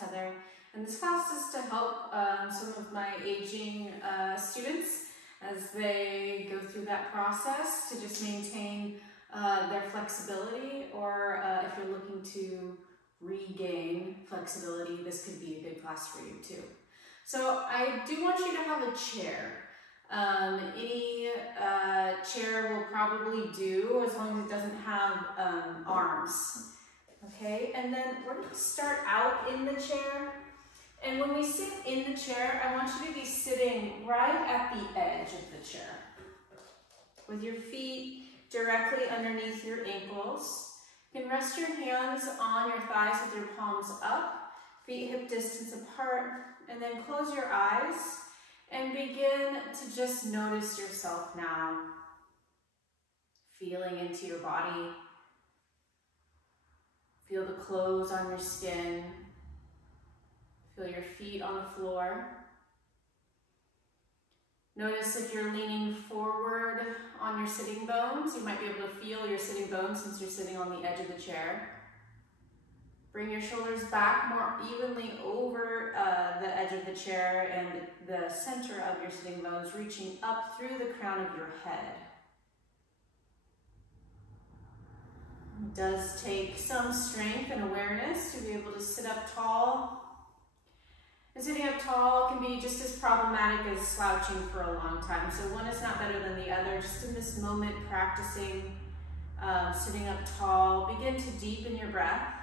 Heather, and this class is to help some of my aging students as they go through that process to just maintain their flexibility, or if you're looking to regain flexibility, this could be a good class for you too. So I do want you to have a chair. Any chair will probably do as long as it doesn't have arms. Okay, and then we're going to start out in the chair. And when we sit in the chair, I want you to be sitting right at the edge of the chair, with your feet directly underneath your ankles. You can rest your hands on your thighs with your palms up, feet hip distance apart, and then close your eyes and begin to just notice yourself now, feeling into your body. Feel the clothes on your skin. Feel your feet on the floor. Notice if you're leaning forward on your sitting bones, you might be able to feel your sitting bones since you're sitting on the edge of the chair. Bring your shoulders back more evenly over the edge of the chair and the center of your sitting bones, reaching up through the crown of your head. It does take some strength and awareness to be able to sit up tall. And sitting up tall can be just as problematic as slouching for a long time. So one is not better than the other. Just in this moment, practicing sitting up tall. Begin to deepen your breath.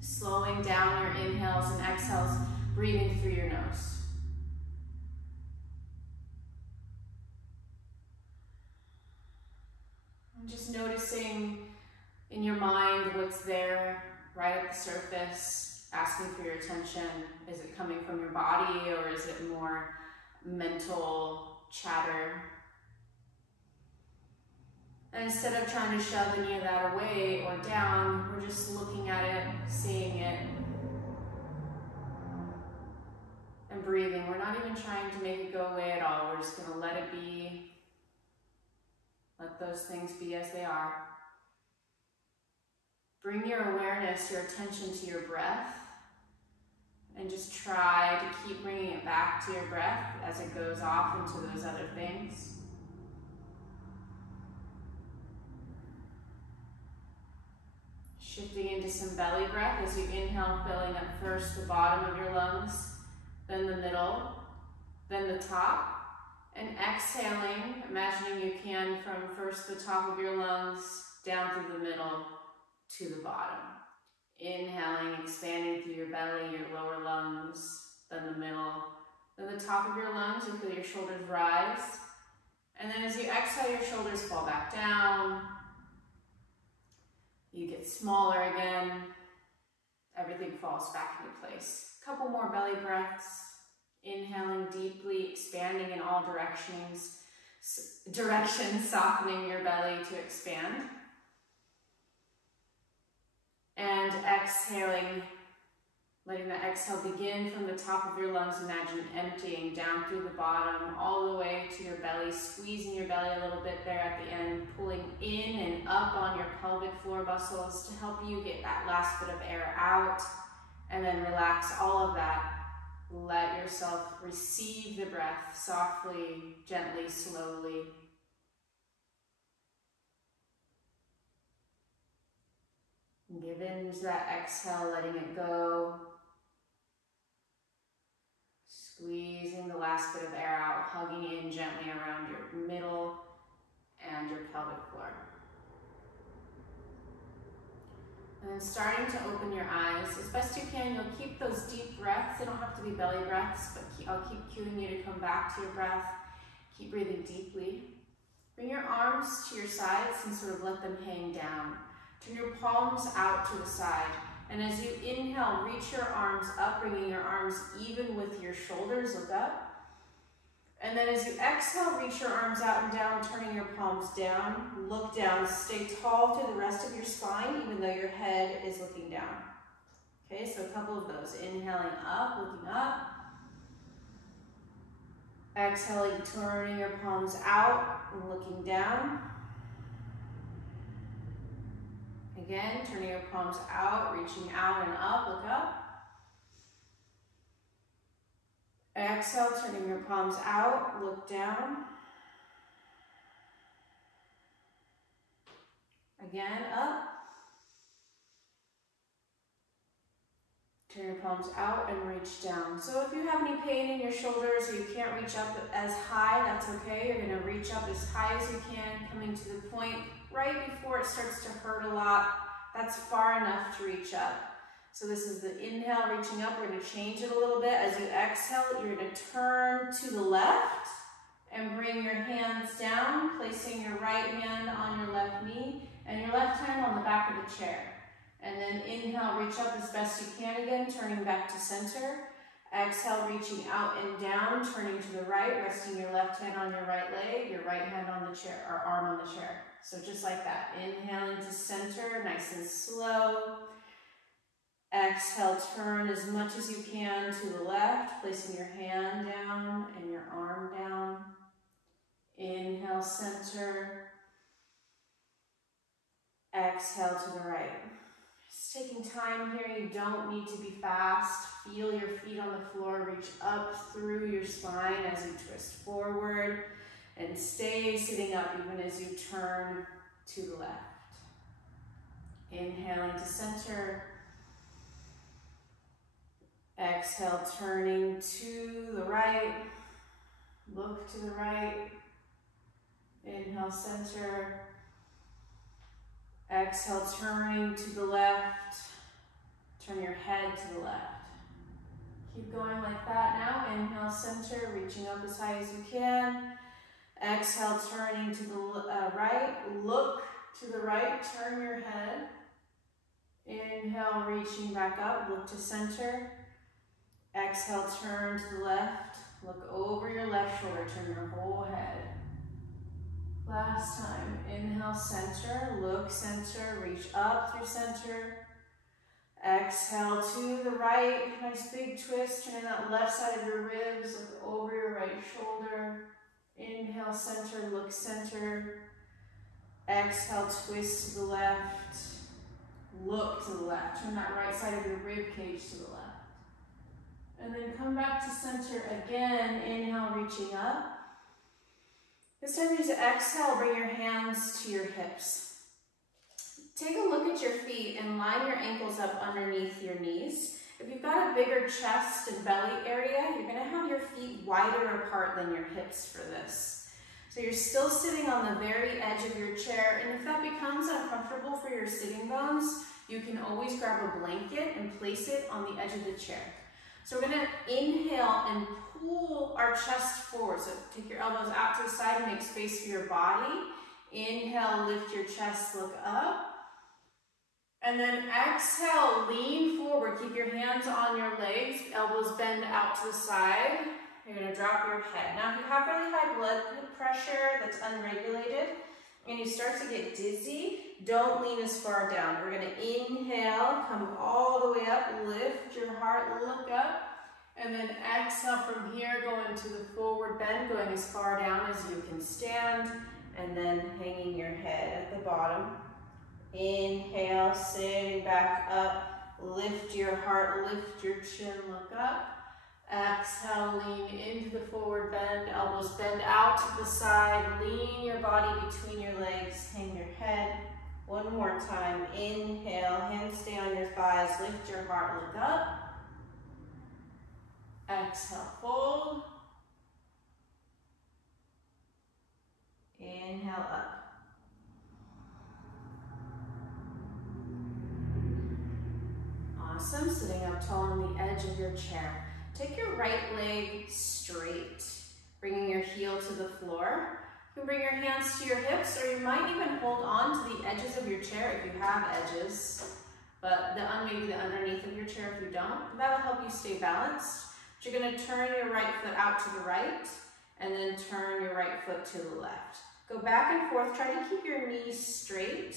Slowing down your inhales and exhales, breathing through your nose. And just noticing in your mind what's there right at the surface, asking for your attention. Is it coming from your body, or is it more mental chatter? And instead of trying to shove any of that away or down, we're just looking at it, seeing it, and breathing. We're not even trying to make it go away at all. We're just going to let it be. Let those things be as they are. Bring your awareness, your attention to your breath, and just try to keep bringing it back to your breath as it goes off into those other things. Shifting into some belly breath as you inhale, filling up first the bottom of your lungs, then the middle, then the top. And exhaling, imagining you can from first the top of your lungs down through the middle to the bottom. Inhaling, expanding through your belly, your lower lungs, then the middle, then the top of your lungs. You feel your shoulders rise. And then as you exhale, your shoulders fall back down. You get smaller again. Everything falls back into place. A couple more belly breaths. Inhaling deeply, expanding in all directions, softening your belly to expand. And exhaling, letting the exhale begin from the top of your lungs. Imagine emptying down through the bottom, all the way to your belly, squeezing your belly a little bit there at the end, pulling in and up on your pelvic floor muscles to help you get that last bit of air out, and then relax all of that. Let yourself receive the breath softly, gently, slowly. Give in to that exhale, letting it go. Squeezing the last bit of air out, hugging in gently around your middle and your pelvic floor. And then starting to open your eyes. As best you can, you'll keep those deep breaths. They don't have to be belly breaths, but I'll keep cueing you to come back to your breath. Keep breathing deeply. Bring your arms to your sides and sort of let them hang down. Turn your palms out to the side. And as you inhale, reach your arms up, bringing your arms even with your shoulders. Look up. And then as you exhale, reach your arms out and down, turning your palms down. Look down. Stay tall through the rest of your spine, even though your head is looking down. Okay, so a couple of those. Inhaling up, looking up. Exhaling, turning your palms out and looking down. Again, turning your palms out, reaching out and up, look up. Exhale, turning your palms out, look down. Again, up. Turn your palms out and reach down. So if you have any pain in your shoulders or you can't reach up as high, that's okay. You're going to reach up as high as you can, coming to the point right before it starts to hurt a lot. That's far enough to reach up. So this is the inhale, reaching up. We're going to change it a little bit. As you exhale, you're going to turn to the left and bring your hands down, placing your right hand on your left knee and your left hand on the back of the chair. And then inhale, reach up as best you can again, turning back to center. Exhale, reaching out and down, turning to the right, resting your left hand on your right leg, your right hand on the chair, or arm on the chair. So just like that, inhaling to center, nice and slow. Exhale, turn as much as you can to the left, placing your hand down and your arm down. Inhale, center. Exhale to the right. Just taking time here, you don't need to be fast. Feel your feet on the floor, reach up through your spine as you twist forward, and stay sitting up even as you turn to the left. Inhaling to center. Exhale, turning to the right. Look to the right. Inhale, center. Exhale, turning to the left. Turn your head to the left. Keep going like that now. Inhale, center, reaching up as high as you can. Exhale, turning to the right. Look to the right, turn your head. Inhale, reaching back up, look to center. Exhale, turn to the left. Look over your left shoulder, turn your whole head. Last time, inhale, center, look, center, reach up through center. Exhale to the right, nice big twist, turning that left side of your ribs, look over your right shoulder. Inhale, center, look, center. Exhale, twist to the left, look to the left. Turn that right side of your rib cage to the left. And then come back to center again, inhale, reaching up. This time use exhale, bring your hands to your hips. Take a look at your feet and line your ankles up underneath your knees. If you've got a bigger chest and belly area, you're gonna have your feet wider apart than your hips for this. So you're still sitting on the very edge of your chair, and if that becomes uncomfortable for your sitting bones, you can always grab a blanket and place it on the edge of the chair. So we're gonna inhale and pull our chest forward. So take your elbows out to the side and make space for your body. Inhale, lift your chest, look up. And then exhale, lean forward. Keep your hands on your legs, elbows bend out to the side. You're gonna drop your head. Now if you have really high blood pressure that's unregulated and you start to get dizzy, don't lean as far down. We're gonna inhale, come all the way up, lift your heart, look up. And then exhale from here, go into the forward bend, going as far down as you can stand, and then hanging your head at the bottom. Inhale, sitting back up, lift your heart, lift your chin, look up. Exhale, lean into the forward bend, elbows bend out to the side, lean your body between your legs, hang your head. One more time, inhale, hands stay on your thighs, lift your heart, look up. Exhale, fold. Inhale, up. Awesome, sitting up tall on the edge of your chair. Take your right leg straight, bringing your heel to the floor. You can bring your hands to your hips, or you might even hold on to the edges of your chair if you have edges, but maybe the underneath of your chair if you don't. That'll help you stay balanced. But you're gonna turn your right foot out to the right, and then turn your right foot to the left. Go back and forth, try to keep your knees straight,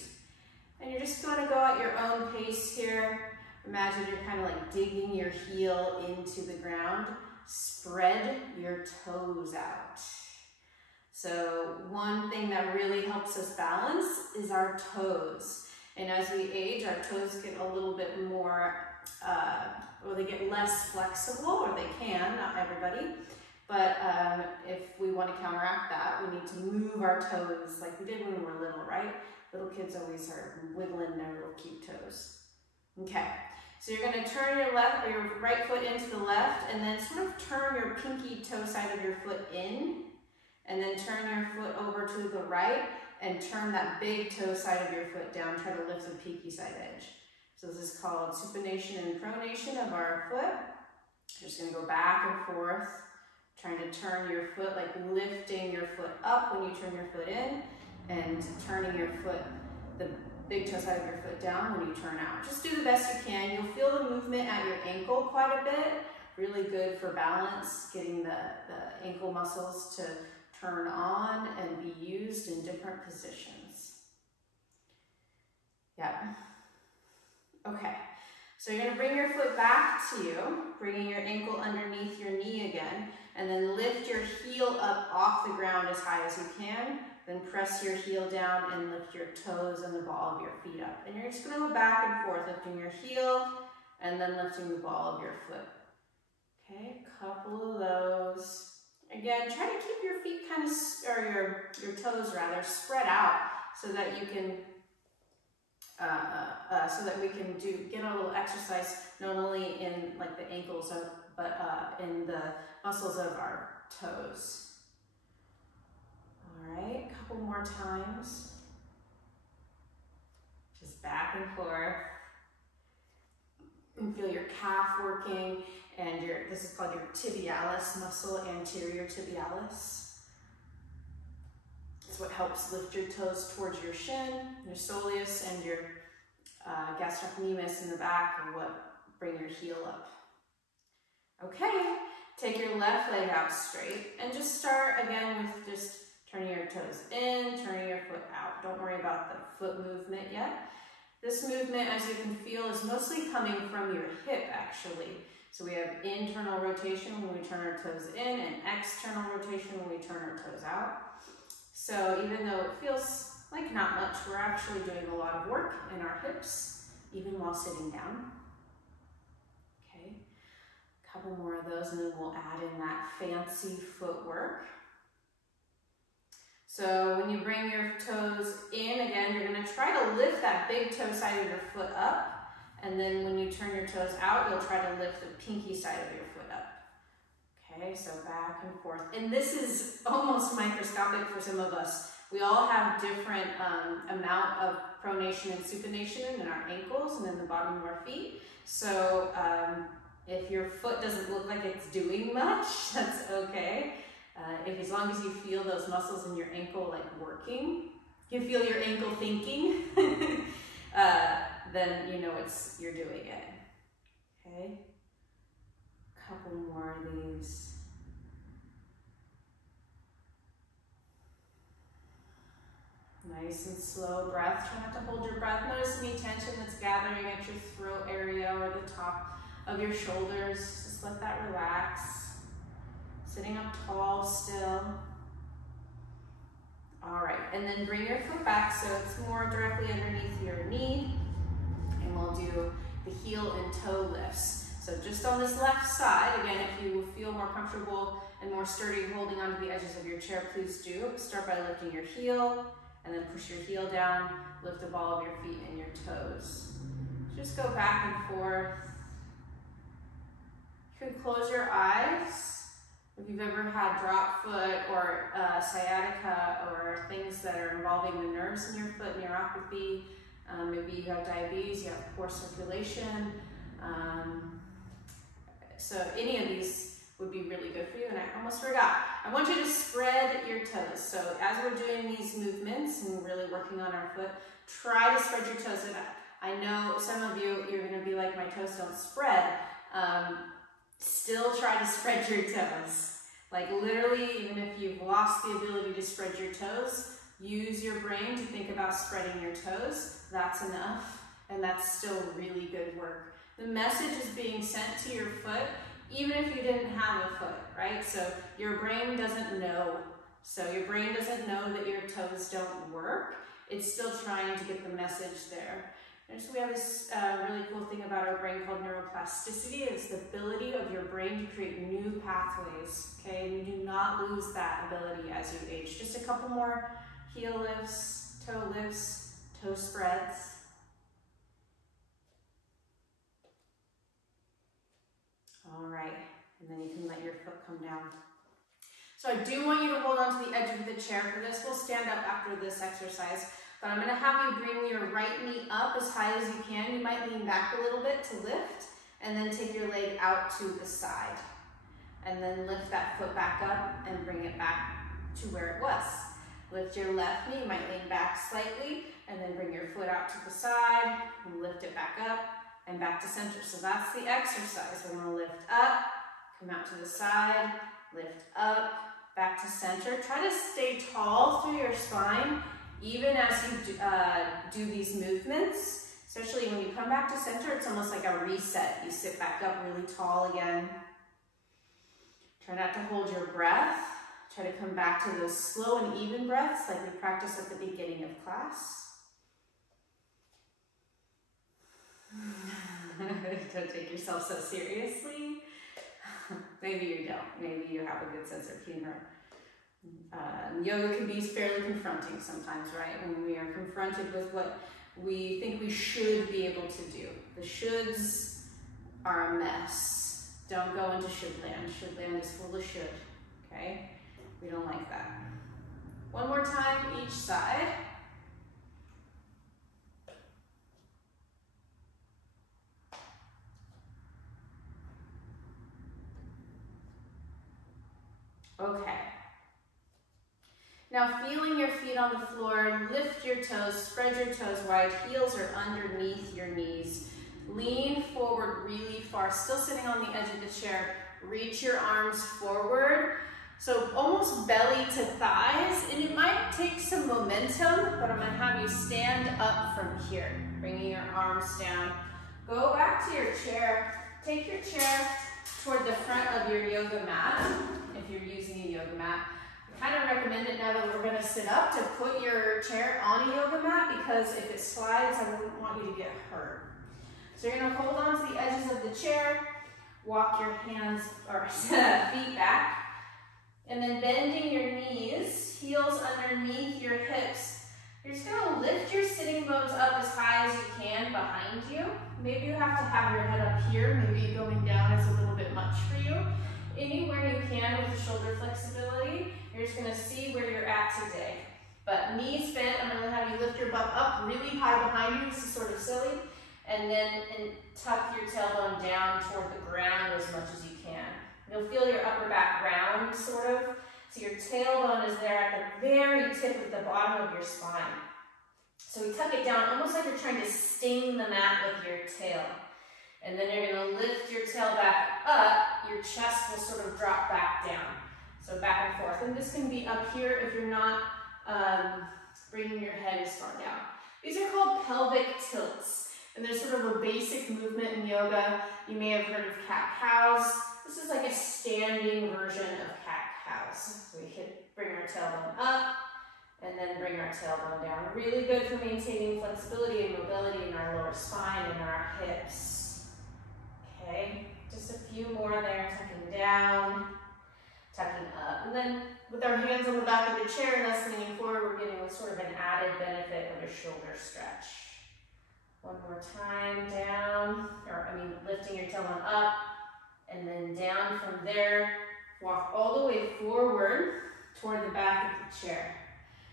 and you're just gonna go at your own pace here. Imagine you're kind of like digging your heel into the ground. Spread your toes out. So one thing that really helps us balance is our toes. And as we age, our toes get a little bit more, or they get less flexible, or they can, not everybody. But if we want to counteract that, we need to move our toes like we did when we were little, right? Little kids always are wiggling their little cute toes. Okay, so you're going to turn your left or your right foot into the left, and then sort of turn your pinky toe side of your foot in, and then turn your foot over to the right, and turn that big toe side of your foot down. Try to lift the pinky side edge. So this is called supination and pronation of our foot. You're just going to go back and forth, trying to turn your foot, like lifting your foot up when you turn your foot in, and turning your foot, the big toe side of your foot down when you turn out. Just do the best you can. You'll feel the movement at your ankle quite a bit. Really good for balance, getting the ankle muscles to turn on and be used in different positions. Yeah. Okay. So you're going to bring your foot back to you, bringing your ankle underneath your knee again, and then lift your heel up off the ground as high as you can. Then press your heel down and lift your toes and the ball of your feet up. And you're just going to go back and forth, lifting your heel and then lifting the ball of your foot. Okay, a couple of those. Again, try to keep your feet kind of, or your toes rather, spread out so that you can, so that we can get a little exercise not only in like the ankles, but in the muscles of our toes. All right, a couple more times. Just back and forth. And feel your calf working, and this is called your tibialis muscle, anterior tibialis. It's what helps lift your toes towards your shin, your soleus, and your gastrocnemius in the back are what bring your heel up. Okay, take your left leg out straight, and just start again with just turning your toes in, turning your foot out. Don't worry about the foot movement yet. This movement, as you can feel, is mostly coming from your hip, actually. So we have internal rotation when we turn our toes in, and external rotation when we turn our toes out. So even though it feels like not much, we're actually doing a lot of work in our hips, even while sitting down. Okay, a couple more of those, and then we'll add in that fancy footwork. So when you bring your toes in, again, you're going to try to lift that big toe side of your foot up. And then when you turn your toes out, you'll try to lift the pinky side of your foot up. Okay, so back and forth. And this is almost microscopic for some of us. We all have different amount of pronation and supination in our ankles and in the bottom of our feet. So if your foot doesn't look like it's doing much, that's okay. As long as you feel those muscles in your ankle like working, you feel your ankle thinking, then you know you're doing it. Okay, a couple more of these. Nice and slow breath. Try not to hold your breath. Notice any tension that's gathering at your throat area or the top of your shoulders. Just let that relax. Sitting up tall still. All right, and then bring your foot back so it's more directly underneath your knee. And we'll do the heel and toe lifts. So just on this left side, again, if you feel more comfortable and more sturdy holding onto the edges of your chair, please do. Start by lifting your heel, and then push your heel down, lift the ball of your feet and your toes. Just go back and forth. You can close your eyes. If you've ever had drop foot or sciatica or things that are involving the nerves in your foot, neuropathy, maybe you have diabetes, you have poor circulation. So any of these would be really good for you. And I almost forgot. I want you to spread your toes. So as we're doing these movements and really working on our foot, try to spread your toes. And I know some of you, you're going to be like, my toes don't spread. Still try to spread your toes. Like literally, even if you've lost the ability to spread your toes, use your brain to think about spreading your toes. That's enough, and that's still really good work. The message is being sent to your foot, even if you didn't have a foot, right? So your brain doesn't know. So your brain doesn't know that your toes don't work. it's still trying to get the message there. And so we have this really cool thing about our brain called neuroplasticity. It's the ability of your brain to create new pathways, okay? And you do not lose that ability as you age. Just a couple more heel lifts, toe spreads. All right, and then you can let your foot come down. So I do want you to hold on to the edge of the chair for this. We'll stand up after this exercise, but I'm gonna have you bring your right knee up as high as you can. You might lean back a little bit to lift, and then take your leg out to the side. And then lift that foot back up and bring it back to where it was. Lift your left knee, you might lean back slightly, and then bring your foot out to the side, and lift it back up, and back to center. So that's the exercise. We're gonna lift up, come out to the side, lift up, back to center. Try to stay tall through your spine, even as you do these movements. Especially when you come back to center, it's almost like a reset. You sit back up really tall again. Try not to hold your breath. Try to come back to those slow and even breaths like we practiced at the beginning of class. Don't take yourself so seriously. Maybe you don't. Maybe you have a good sense of humor. Yoga can be fairly confronting sometimes, right? When we are confronted with what we think we should be able to do. The shoulds are a mess. Don't go into should land. Should land is full of should, okay? We don't like that. One more time, each side. Okay. Now feeling your feet on the floor, lift your toes, spread your toes wide, heels are underneath your knees. Lean forward really far, still sitting on the edge of the chair. Reach your arms forward. So almost belly to thighs, and it might take some momentum, but I'm gonna have you stand up from here, bringing your arms down. Go back to your chair. Take your chair toward the front of your yoga mat, if you're using a yoga mat. I kind of recommend it now that we're going to sit up to put your chair on a yoga mat, because if it slides, I wouldn't want you to get hurt. So you're going to hold on to the edges of the chair, walk your hands or feet back, and then bending your knees, heels underneath your hips. You're just going to lift your sitting bones up as high as you can behind you. Maybe you have to have your head up here. Maybe going down is a little bit much for you. Anywhere you can with the shoulder flexibility. You're just going to see where you're at today. But knees bent, I'm going to have you lift your butt up really high behind you. This is sort of silly. And then tuck your tailbone down toward the ground as much as you can. You'll feel your upper back round, sort of. So your tailbone is there at the very tip of the bottom of your spine. So we tuck it down almost like you're trying to sting the mat with your tail. And then you're going to lift your tail back up. Your chest will sort of drop back down. So back and forth. And this can be up here if you're not bringing your head as far down. These are called pelvic tilts. And there's sort of a basic movement in yoga. You may have heard of cat-cows. This is like a standing version of cat-cows. So we bring our tailbone up and then bring our tailbone down. Really good for maintaining flexibility and mobility in our lower spine and our hips. Okay, just a few more there, tucking down, tucking up. And then with our hands on the back of the chair and us leaning forward, we're getting sort of an added benefit of a shoulder stretch. One more time, down, lifting your tailbone up, and then down from there. Walk all the way forward toward the back of the chair.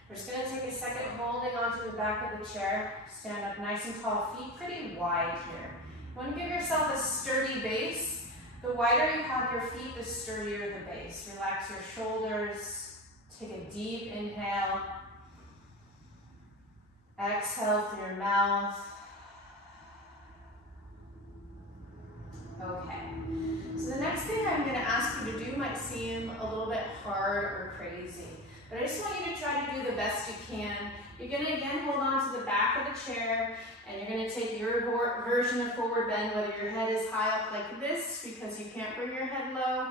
We're just going to take a second holding onto the back of the chair. Stand up nice and tall, feet pretty wide here. You want to give yourself a sturdy base. The wider you have your feet, the sturdier the base. Relax your shoulders. Take a deep inhale. Exhale through your mouth. Okay, so the next thing I'm going to ask you to do might seem a little bit hard or crazy, but I just want you to try to do the best you can. You're going to again hold on to the back of the chair, and you're going to take your version of forward bend, whether your head is high up like this because you can't bring your head low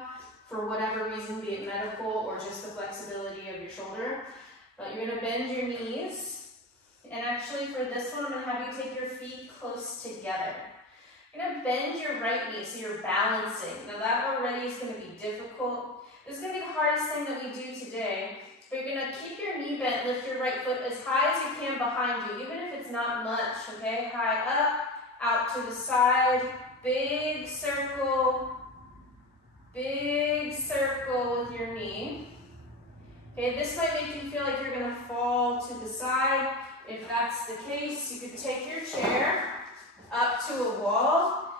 for whatever reason, be it medical or just the flexibility of your shoulder. But you're going to bend your knees And actually for this one, I'm gonna have you take your feet close together. You're gonna bend your right knee so you're balancing. Now that already is gonna be difficult. This is gonna be the hardest thing that we do today. But you're gonna keep your knee bent, lift your right foot as high as you can behind you, even if it's not much, okay? High up, out to the side, big circle with your knee. Okay, this might make you feel like you're gonna fall to the side. If that's the case, you could take your chair up to a wall,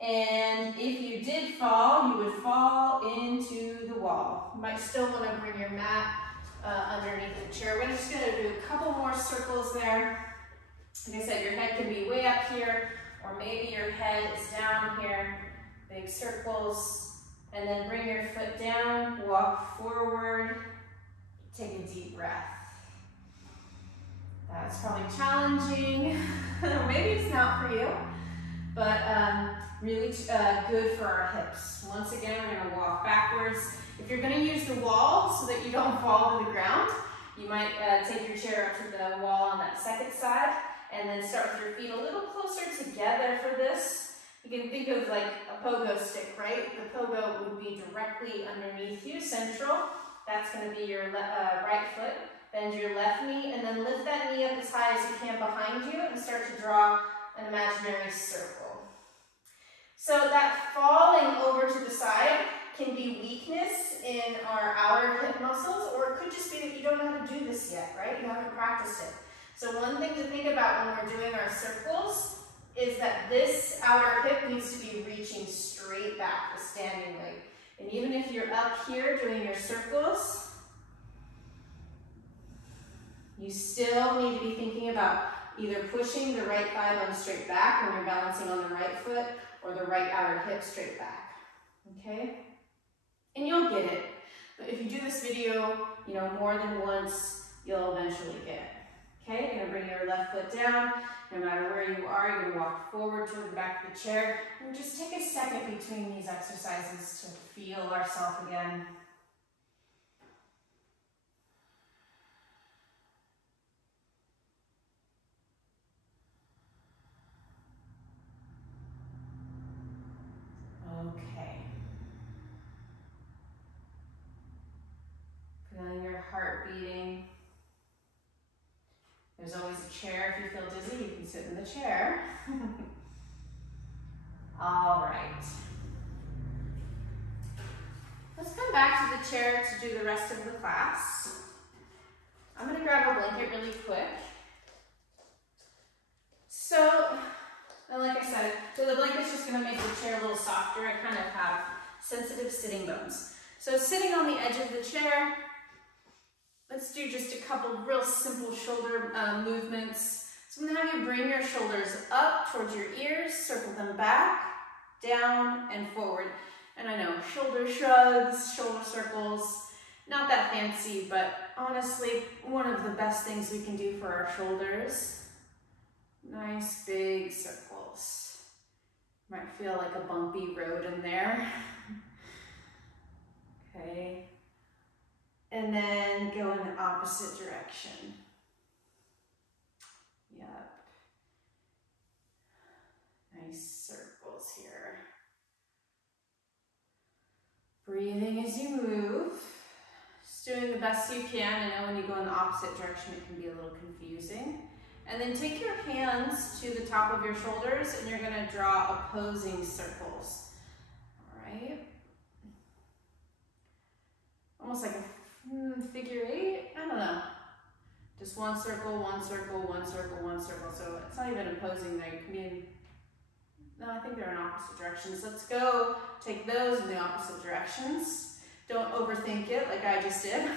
and if you did fall, you would fall into the wall. You might still wanna bring your mat underneath the chair. We're just gonna do a couple more circles there. Like I said, your head can be way up here, or maybe your head is down here. Big circles. And then bring your foot down, walk forward, take a deep breath. That's probably challenging. Maybe it's not for you, but really good for our hips. Once again, we're gonna walk backwards. If you're gonna use the wall so that you don't fall to the ground, you might take your chair up to the wall on that second side, and then start with your feet a little closer together for this. You can think of like a pogo stick, right? The pogo would be directly underneath you, central. That's going to be your right foot. Bend your left knee, and then lift that knee up as high as you can behind you and start to draw an imaginary circle. So that falling over to the side can be weakness in our outer hip muscles, or it could just be that you don't know how to do this yet, right? You haven't practiced it. So one thing to think about when we're doing our circles is that this outer hip needs to be reaching straight back, the standing leg. And even if you're up here doing your circles, you still need to be thinking about either pushing the right thigh bone straight back when you're balancing on the right foot, or the right outer hip straight back, okay? And you'll get it. But if you do this video, more than once, you'll eventually get it. Okay, you're gonna bring your left foot down. No matter where you are, you're gonna walk forward toward the back of the chair. And just take a second between these exercises to feel ourselves again. Okay. Feeling your heart beating. There's always a chair. If you feel dizzy, you can sit in the chair. All right. Let's come back to the chair to do the rest of the class. I'm going to grab a blanket really quick. So, like I said, the blanket's just going to make the chair a little softer. I kind of have sensitive sitting bones. So sitting on the edge of the chair, let's do just a couple real simple shoulder movements. So I'm going to have you bring your shoulders up towards your ears, circle them back, down, and forward. And I know, shoulder shrugs, shoulder circles, not that fancy, but honestly, one of the best things we can do for our shoulders. Nice big circles. Might feel like a bumpy road in there. Okay. And then go in the opposite direction. Yep. Nice circles here. Breathing as you move. Just doing the best you can. I know when you go in the opposite direction, it can be a little confusing. And then take your hands to the top of your shoulders, and you're going to draw opposing circles. All right. Almost like a figure eight, I don't know. Just one circle, one circle, one circle, one circle. So it's not even opposing, they can be no, I think they're in opposite directions. Let's go take those in the opposite directions. Don't overthink it like I just did.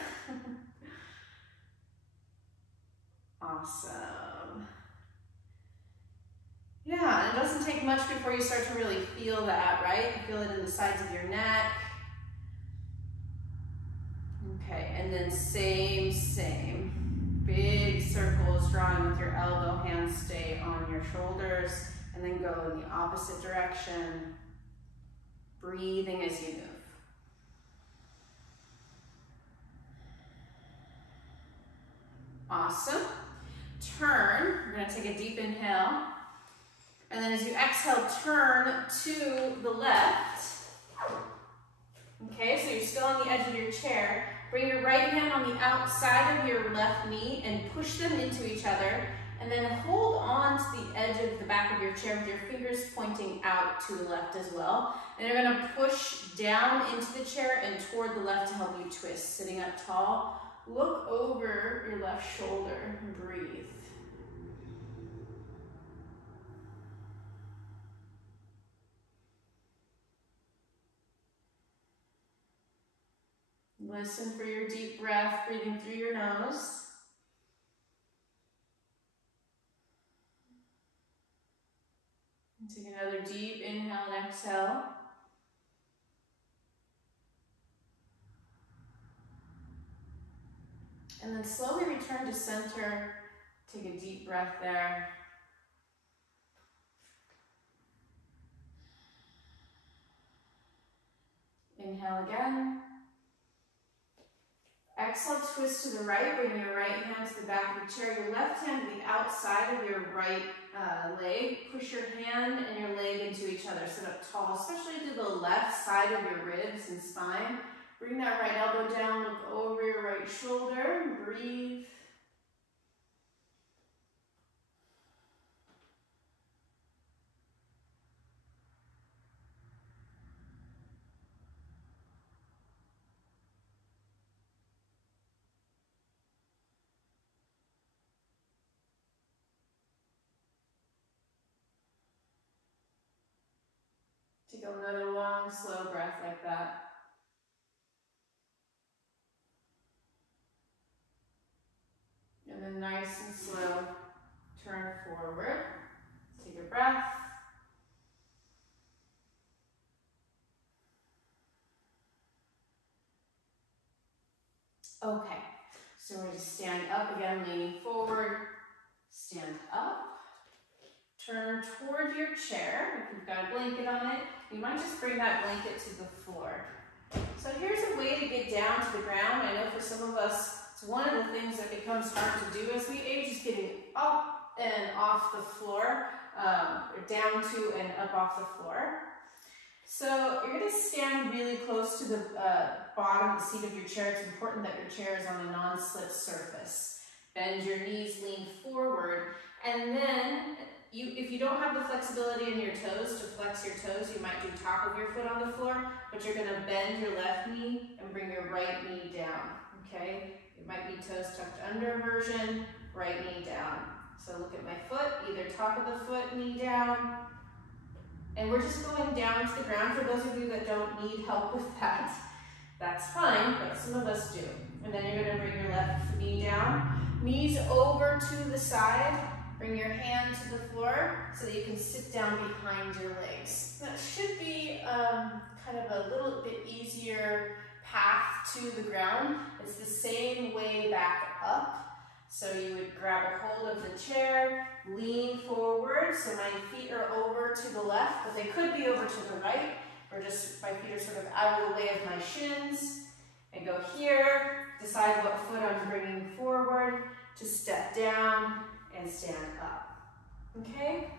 Awesome. Yeah, it doesn't take much before you start to really feel that, right? You feel it in the sides of your neck. Okay, and then same. Big circles, drawing with your elbow, hands stay on your shoulders, and then go in the opposite direction, breathing as you move. Awesome. turn. We're going to take a deep inhale. And then as you exhale, turn to the left. Okay, so you're still on the edge of your chair. Bring your right hand on the outside of your left knee and push them into each other. And then hold on to the edge of the back of your chair with your fingers pointing out to the left as well. And you're going to push down into the chair and toward the left to help you twist. Sitting up tall, look over your left shoulder and breathe. Listen for your deep breath, breathing through your nose. And take another deep inhale and exhale. And then slowly return to center. Take a deep breath there. Inhale again. Exhale, twist to the right. Bring your right hand to the back of the chair. Your left hand to the outside of your right leg. Push your hand and your leg into each other. Sit up tall, especially to the left side of your ribs and spine. Bring that right elbow down. Look over your right shoulder. Breathe. Take another long, slow breath like that. And then nice and slow, turn forward. Take a breath. Okay, so we're going to stand up again, leaning forward. Stand up. Turn toward your chair. If you've got a blanket on it, you might just bring that blanket to the floor. So here's a way to get down to the ground. I know for some of us, it's one of the things that becomes hard to do as we age, is getting up and off the floor, or down to and up off the floor. So you're going to stand really close to the bottom of the seat of your chair. It's important that your chair is on a non-slip surface. Bend your knees, lean forward, and then if you don't have the flexibility in your toes to flex your toes, you might do top of your foot on the floor, but you're going to bend your left knee and bring your right knee down, okay? It might be toes tucked under version, right knee down. So look at my foot, either top of the foot, knee down, and we're just going down to the ground. For those of you that don't need help with that, that's fine, but some of us do. And then you're going to bring your left knee down, knees over to the side. Bring your hand to the floor so that you can sit down behind your legs. That should be kind of a little bit easier path to the ground. It's the same way back up. So you would grab a hold of the chair, lean forward. So my feet are over to the left, but they could be over to the right, or just my feet are sort of out of the way of my shins. And go here, decide what foot I'm bringing forward to step down and stand up, okay?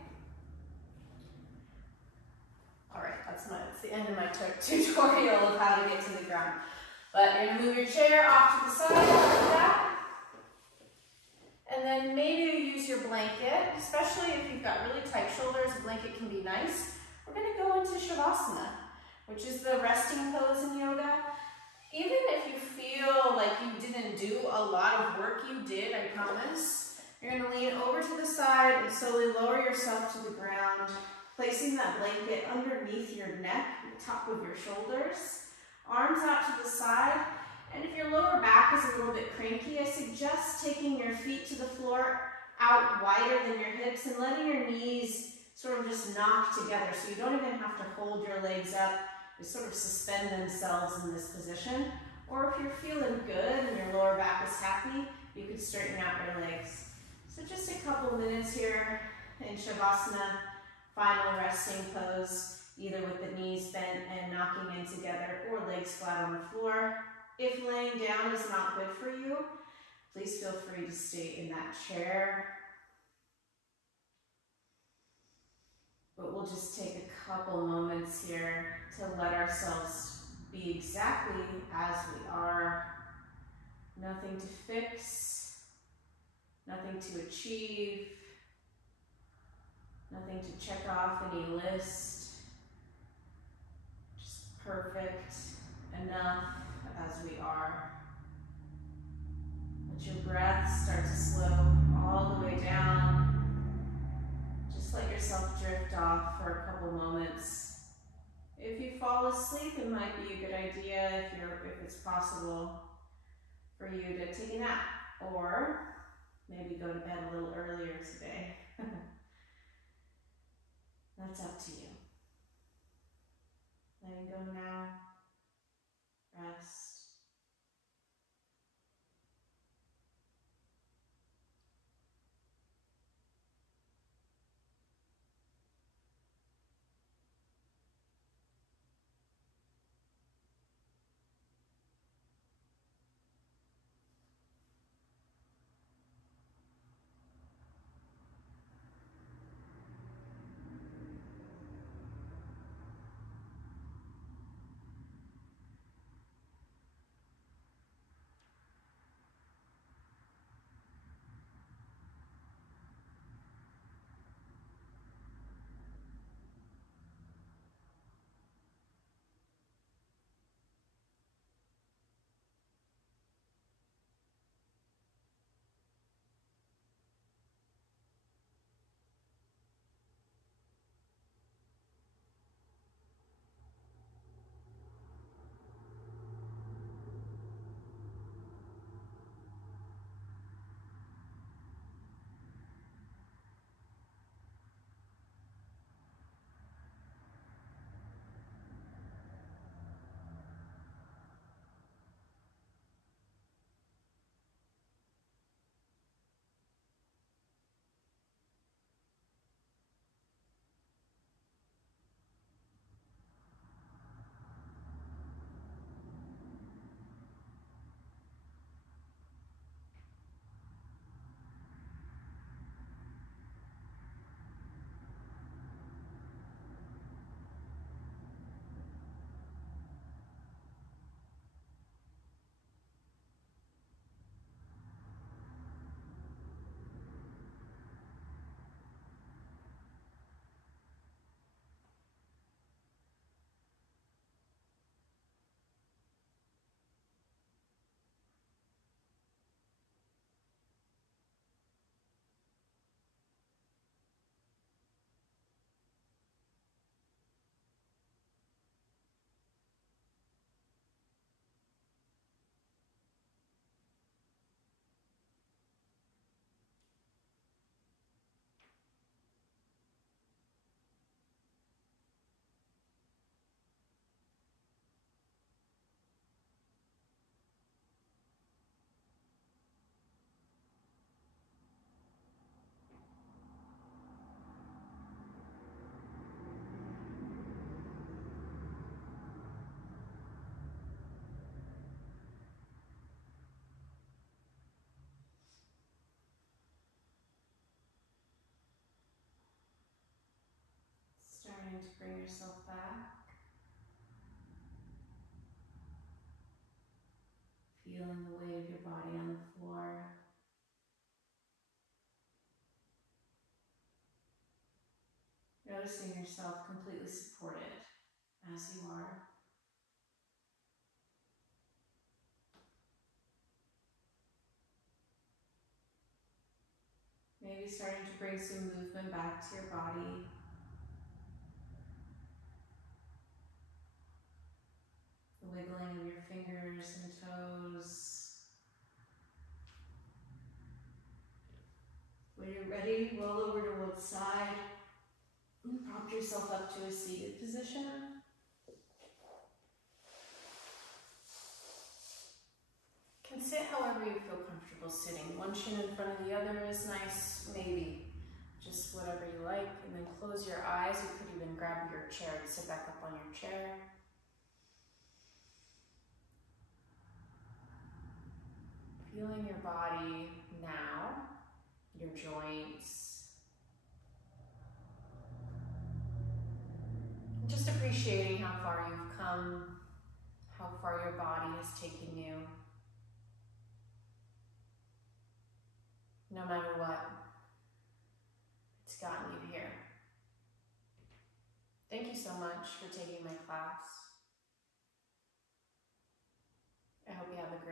All right, that's the end of my tutorial of how to get to the ground. But you're gonna move your chair off to the side like that. And then maybe you use your blanket, especially if you've got really tight shoulders, a blanket can be nice. We're gonna go into Shavasana, which is the resting pose in yoga. Even if you feel like you didn't do a lot of work, you did, I promise. You're going to lean over to the side and slowly lower yourself to the ground, placing that blanket underneath your neck, the top of your shoulders, arms out to the side. And if your lower back is a little bit cranky, I suggest taking your feet to the floor out wider than your hips and letting your knees sort of just knock together so you don't even have to hold your legs up. They sort of suspend themselves in this position. Or if you're feeling good and your lower back is happy, you could straighten out your legs. So just a couple minutes here in Shavasana, final resting pose, either with the knees bent and knocking in together or legs flat on the floor. If laying down is not good for you, please feel free to stay in that chair But we'll just take a couple moments here to let ourselves be exactly as we are. Nothing to fix, nothing to achieve, nothing to check off any list. Just perfect enough as we are. Let your breath start to slow all the way down. Just let yourself drift off for a couple moments. If you fall asleep, it might be a good idea, if it's possible, for you to take a nap, or maybe go to bed a little earlier today. That's up to you. Letting go now. Rest. Starting to bring yourself back. Feeling the weight of your body on the floor. Noticing yourself completely supported as you are. Maybe starting to bring some movement back to your body. The wiggling of your fingers and toes. When you're ready, roll over to one side and prop yourself up to a seated position. You can sit however you feel comfortable sitting. One shin in front of the other is nice, maybe. Just whatever you like, and then close your eyes. You could even grab your chair and sit back up on your chair. Feeling your body now, your joints, appreciating how far you've come, how far your body has taken you. No matter what, it's gotten you here. Thank you so much for taking my class. I hope you have a